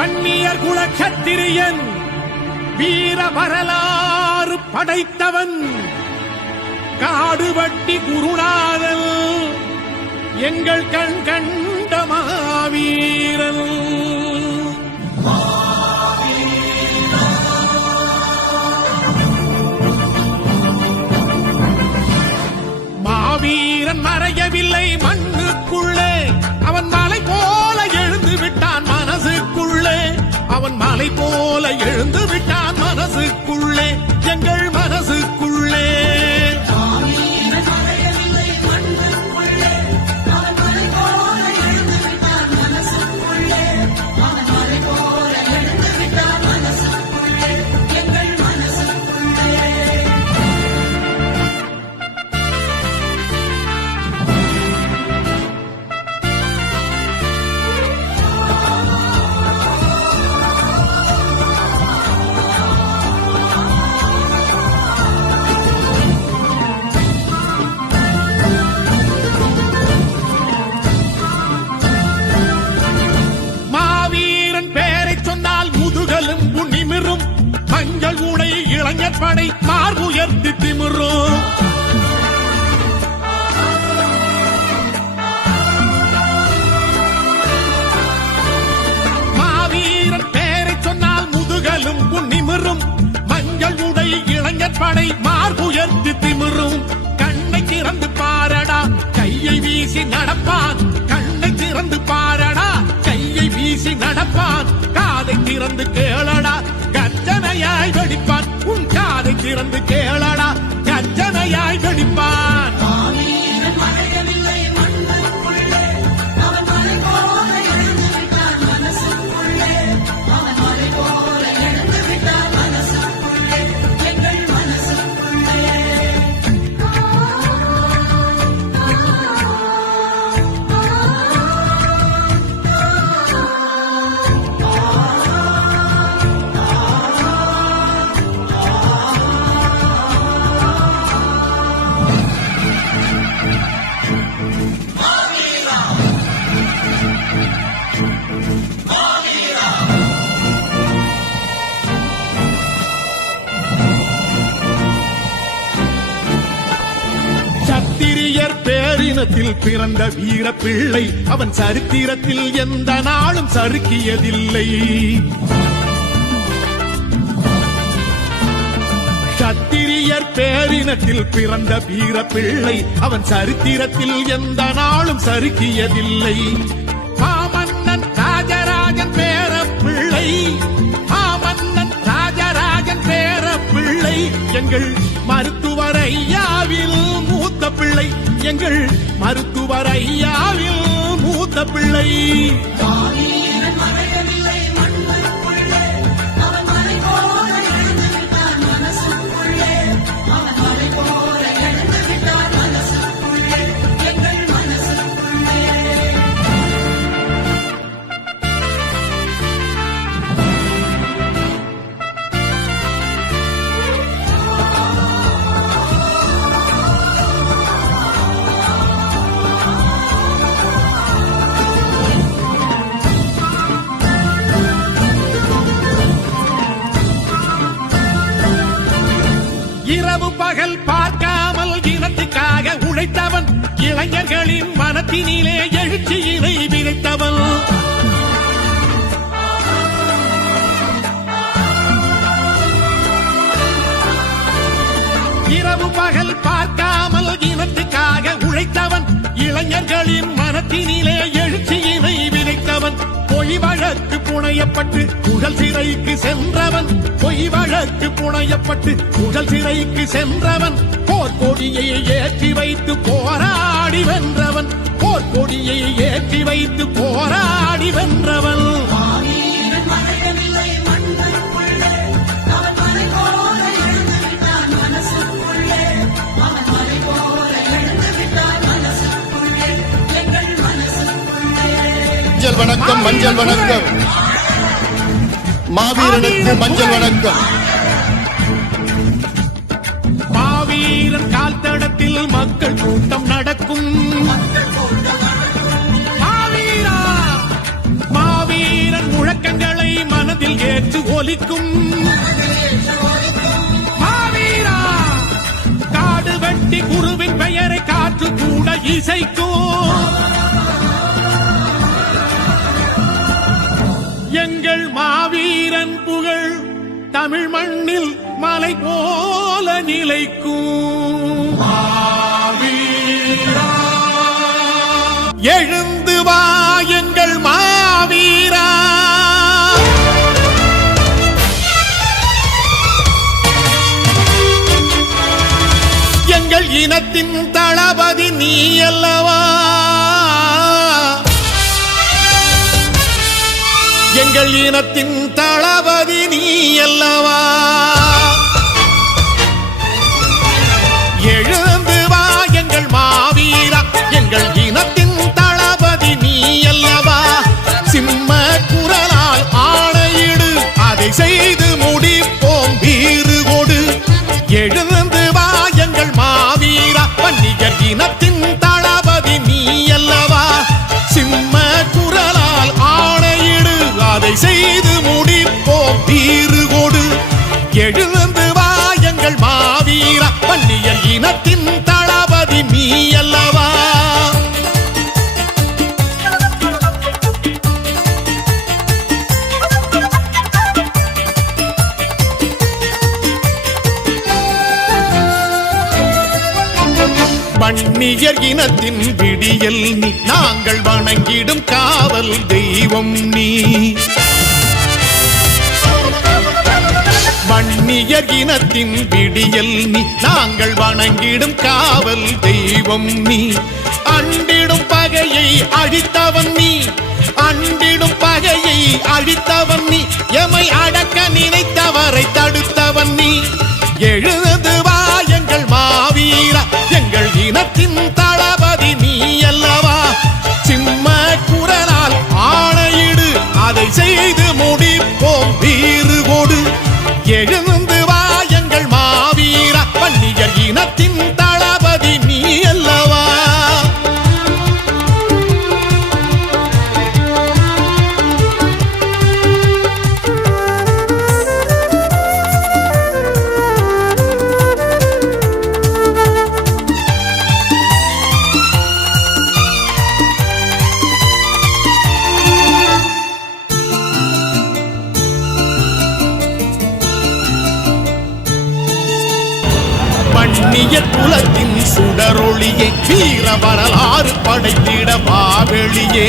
வன்னியர் குலக்கத்திரியன் வீர வரலாறு படைத்தவன். காடுபட்டி குருநாதன் எங்கள் கண் கண்ட மாவீரன் அவன் மலை போல எழுந்து விட்டான் மனசுக்கு. மஞ்சள் உடை இளைஞர் படை மார்புயர்த்தி திமிரும். மாவீரன் பேரை சொன்னால் முதுகலும் நிமிரும் மஞ்சள் உடை இளைஞர் படை மார்புயர்த்தி திமிரும். கண்ணை திறந்து பாரடா கையை வீசி நடப்பான். கண்ணை திறந்து பாரடா கையை வீசி நடப்பான். காதை திறந்து திறந்து கேளடா. பேரினத்தில் பிறந்த வீர பிள்ளை. அவன் சரித்திரத்தில் எந்த நாளும் சறுக்கியதில்லை. சத்திரியர் பேரினத்தில் பிறந்த வீர பிள்ளை. அவன் சரித்திரத்தில் எந்த நாளும் சறுக்கியதில்லை. மாமன்னன் ராஜராஜன் பேர பிள்ளை. மாமன்னன் ராஜராஜன் பேர பிள்ளை. எங்கள் மருத்துவ எங்கள் மருத்துவர் ஐயாவில் மூத்த பிள்ளை. மகளின் மனத்தினிலே எழுச்சியினை விதைத்தவன் இரவு பகல் பார்க்காமல் இனத்துக்காக உழைத்தவன் இளைஞர்களின் மனத்தினிலே எழுச்சியினை விதைத்தவன். பொய் வழக்கு புனையப்பட்டு புகழ் சிறைக்கு சென்றவன். பொய் வழக்கு புனையப்பட்டு புகழ் சிறைக்கு சென்றவன். போர்க்கொடியை ஏற்றி வைத்து போராடி வென்றவன். போர்க்கொடியை ஏற்றி வைத்து போராடி வென்றவன். மஞ்சள் வணக்கம் மஞ்சள் வணக்கம். மாவீரனுக்கு மஞ்சள் வணக்கம். மாவீரன் கால் தடத்தில் மக்கள் கூட்டம் நடக்கும். மாவீரா மாவீரன் முழக்கங்களை ஏற்று ஒலிக்கும். மாவீரா காடு வெட்டி குருவின் பெயரை காற்று கூட இசைக்கும். எங்கள் மாவீரன் புகழ் தமிழ் மண்ணில் மலை போல நிலைக்கும். எழுந்து வா எங்கள் மாவீரா. எங்கள் இனத்தின் தளபதி நீ அல்லவா? எங்கள் இனத்தின் தளபதி நீ அல்லவா? அதை செய்து முடிப்போம். வீறு கொடு. எழுந்து வாயங்கள் மாவீரா. பன்னியர் இனத்தின் தளபதி நீ அல்லவா? வன்னியர் இனத்தின் விடியல் நீ. நாங்கள் வணங்கிடும் காவல் தெய்வம் நீ. வன்னியர் இனத்தின் விடியல் நீ. நாங்கள் வணங்கிடும் காவல் தெய்வம் நீ. அண்டிடும் பகையை அழித்தவன் நீ. அண்டிடும் பகையை அழித்தவன் நீ. எமை அடக்க நினைத்தவரை தடுத்தவன் நீ. எழுது வா எங்கள் மாவீரா எங்கள் இனத்தின் தளபதி நீ அல்லவா? சிம்ம குரலால் ஆணையிடு அதை செய்து வன்னியர் குலத்தின் சுடரொளியே வீர வரலாறு படைத்திட வாவெளியே